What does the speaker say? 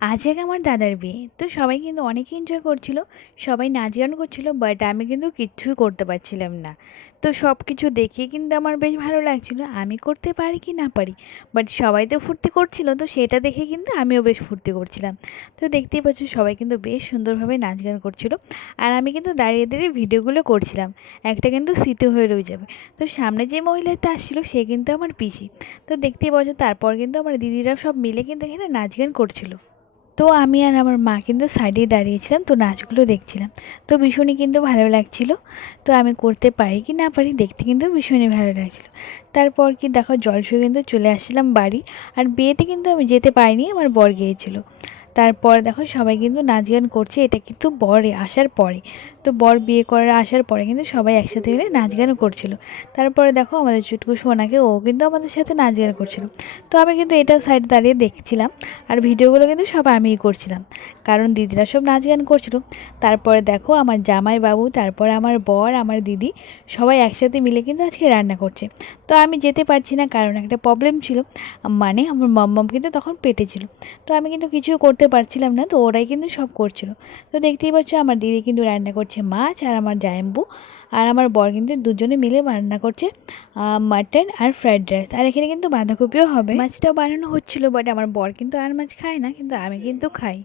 আজ এক আমার দাদার বিয়ে, তো সবাই কিন্তু অনেক এনজয় করছিল, সবাই নাচ গান করছিল, বাট আমি কিন্তু কিচ্ছুই করতে পারছিলাম না। তো সব কিছু দেখে কিন্তু আমার বেশ ভালো লাগছিল, আমি করতে পারি কি না পারি, বাট সবাই তো ফুর্তি করছিল, তো সেটা দেখে কিন্তু আমিও বেশ ফুর্তি করছিলাম। তো দেখতেই পাচ্ছ সবাই কিন্তু বেশ সুন্দরভাবে নাচ গান করছিল, আর আমি কিন্তু দাঁড়িয়ে দাঁড়িয়ে ভিডিওগুলো করছিলাম। একটা কিন্তু স্মৃতি হয়ে রয়ে যাবে। তো সামনে যে মহিলাটা আসছিল সে কিন্তু আমার পিসি। তো দেখতেই পাচ্ছ তারপর কিন্তু আমার দিদিরা সব মিলে কিন্তু এখানে নাচ গান করছিল। তো আমি আর আমার মা কিন্তু সাইডেই দাঁড়িয়েছিলাম, তো নাচগুলো দেখছিলাম। তো ভীষণই কিন্তু ভালো লাগছিল। তো আমি করতে পারি কি না পারি দেখতে কিন্তু ভীষণই ভালো লাগছিল। তারপর কি দেখো জলসই কিন্তু চলে আসছিলাম বাড়ি। আর বিয়েতে কিন্তু আমি যেতে পারিনি, আমার বর গিয়েছিল। তারপর দেখো সবাই কিন্তু নাচ গান করছে, এটা কিন্তু বর আসার পরে। তো বর বিয়ে করার আসার পরে কিন্তু সবাই একসাথে মিলে নাচ গান করছিল। তারপরে দেখো আমাদের চুটকু সোনাকে, ও কিন্তু আমাদের সাথে নাচ গান করছিল। তো আমি কিন্তু এটা সাইড দাঁড়িয়ে দেখছিলাম, আর ভিডিওগুলো কিন্তু সব আমিই করছিলাম, কারণ দিদিরা সব নাচ গান করছিল। তারপরে দেখো আমার জামাইবাবু, তারপরে আমার বর, আমার দিদি সবাই একসাথে মিলে কিন্তু আজকে রান্না করছে। তো আমি যেতে পারছি না, কারণ একটা প্রবলেম ছিল, মানে আমার মাম্মাম কিন্তু তখন পেটে ছিল। তো আমি কিন্তু কিছু করতে পারছিলাম না, তো ওরাই কিন্তু সব করছিল। তো দেখতেই পাচ্ছ আমার দিদি কিন্তু রান্না করছে মাছ, আর আমার জামাইবাবু আর আমার বর কিন্তু দুজনে মিলে রান্না করছে মাটন আর ফ্রাইড রাইস। আর এখানে কিন্তু বাঁধাকপিও হবে, মাছটাও বানানো হচ্ছিল, বাট আমার বর কিন্তু আর মাছ খায় না, কিন্তু আমি কিন্তু খাই।